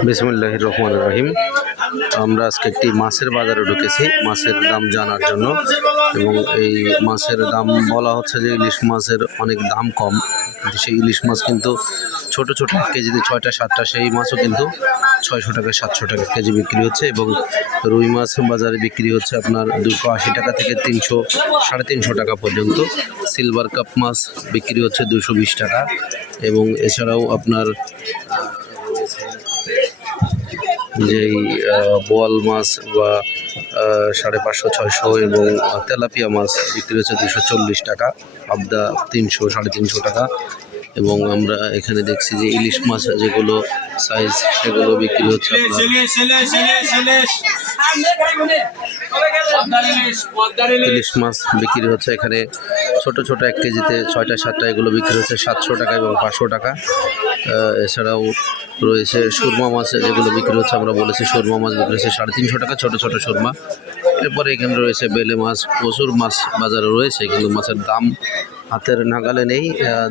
বিসমুল্লাহ রহমান রহিম আমরা আজকে একটি মাছের বাজারে ঢুকেছি, মাছের দাম জানার জন্য। এবং এই মাছের দাম বলা হচ্ছে যে ইলিশ মাছের অনেক দাম কম। সেই ইলিশ মাছ কিন্তু ছোট ছোট, কেজিতে ছয়টা, সাতটা, সেই মাছও কিন্তু ছয়শো টাকা, সাতশো টাকা কেজি বিক্রি হচ্ছে। এবং রুই মাছ বাজারে বিক্রি হচ্ছে আপনার দুশো আশি টাকা থেকে তিনশো, সাড়ে তিনশো টাকা পর্যন্ত। সিলভার কাপ মাছ বিক্রি হচ্ছে দুশো বিশ টাকা। এবং এছাড়াও আপনার যেই বোয়াল মাছ বা সাড়ে পাঁচশো ছয়শো এবং তেলাপিয়া মাছ বিক্রি হচ্ছে দুশো চল্লিশ টাকা পাবদা তিনশো সাড়ে তিনশো টাকা। এবং আমরা এখানে দেখছি যে ইলিশ মাছ যেগুলো সাইজ সেগুলো বিক্রি হচ্ছে ইলিশ মাছ বিক্রি হচ্ছে এখানে ছোট ছোট এক কেজিতে ছয়টা সাতটা এগুলো বিক্রি হচ্ছে সাতশো টাকা এবং পাঁচশো টাকা। এছাড়াও রয়েছে সুরমা মাছ যেগুলো বিক্রি হচ্ছে, আমরা বলেছি সুরমা মাছ বিক্রি হচ্ছে সাড়ে তিনশো টাকা, ছোটো ছোটো সুরমা। এরপরে এখানে রয়েছে বেলে মাছ, প্রচুর মাছ বাজারে রয়েছে কিন্তু মাছের দাম হাতের নাগালে নেই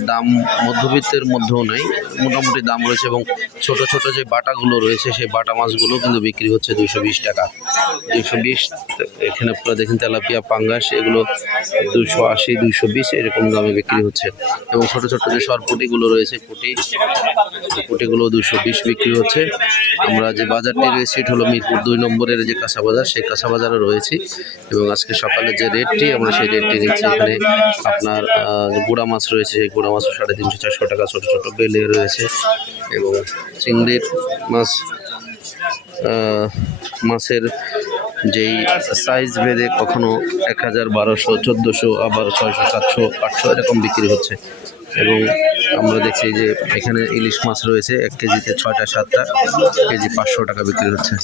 দাম মধ্যবিত্তের মধ্যেও নেই, মোটামুটি দাম রয়েছে এবং ছোট ছোট যে বাটাগুলো রয়েছে, সেই বাটা মাছগুলো কিন্তু বিক্রি হচ্ছে দুশো বিশ টাকা। দুশো বিশ, এখানে আপনারা দেখেন তেলাপিয়া, পাঙ্গাস, এগুলো দুশো আশি দুশো বিশ এরকম দামে বিক্রি হচ্ছে। এবং ছোট ছোট যে সরপুটিগুলো রয়েছে, পুটি পুটিগুলো দুশো বিশ বিক্রি হচ্ছে। আমরা যে বাজারটি রয়েছে, এটা হলো মিরপুর দুই নম্বরের যে কাঁচা বাজার, সেই কাঁচা বাজারও রয়েছে। এবং আজকে সকালে যে রেটটি, আমরা সেই রেটটি নিচ্ছি এখানে আপনার গুড়া মাছ রয়েছে সেই গুড়া মাছও সাড়ে তিনশো চারশো টাকা, ছোটো ছোটো বেলে রয়েছে। এবং চিংড়ির মাছ মাছের যেই সাইজ ভেদে কখনো এক হাজার বারোশো, চোদ্দোশো, আবার ছয়শো, সাতশো, আটশো এরকম বিক্রি হচ্ছে। এবং আমরা দেখছি যে এখানে ইলিশ মাছ রয়েছে এক কেজিতে ছয়টা, সাতটা, কেজি পাঁচশো টাকা বিক্রি হচ্ছে।